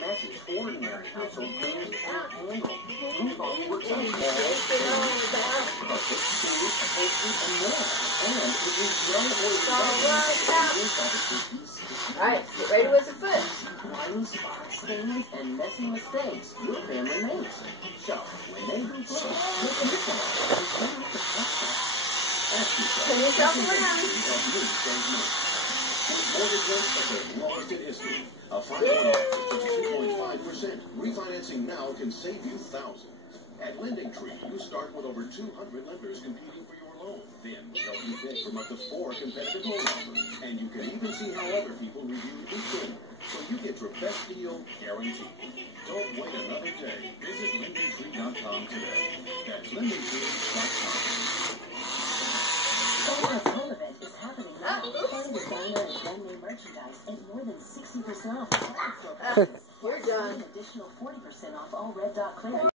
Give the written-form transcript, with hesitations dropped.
messes ordinary household cleaners can't handle. Groovon works on walls, carpet, tools, upholstery, and more. And it is no Alright, get ready with the foot. blind spots, stains, and messy mistakes your family makes. So, when they do flow, look at this one and turn off the process. Ask Turn yourself around. Mortgage rates at their lowest in history. A 2.5%. Refinancing now can save you thousands. At LendingTree, you start with over 200 lenders competing for your loan. Then we help you pick from up to 4 competitive loan offers. And you can even see how other people review each one. So you get your best deal guaranteed. Don't wait another day. Visit LendingTree.com today. That's LendingTree.com. Omaha's home event is happening now. Find designer and brand-name merchandise at more than 60% off select locations. We're done. An additional 40% off all Red Dot clearance.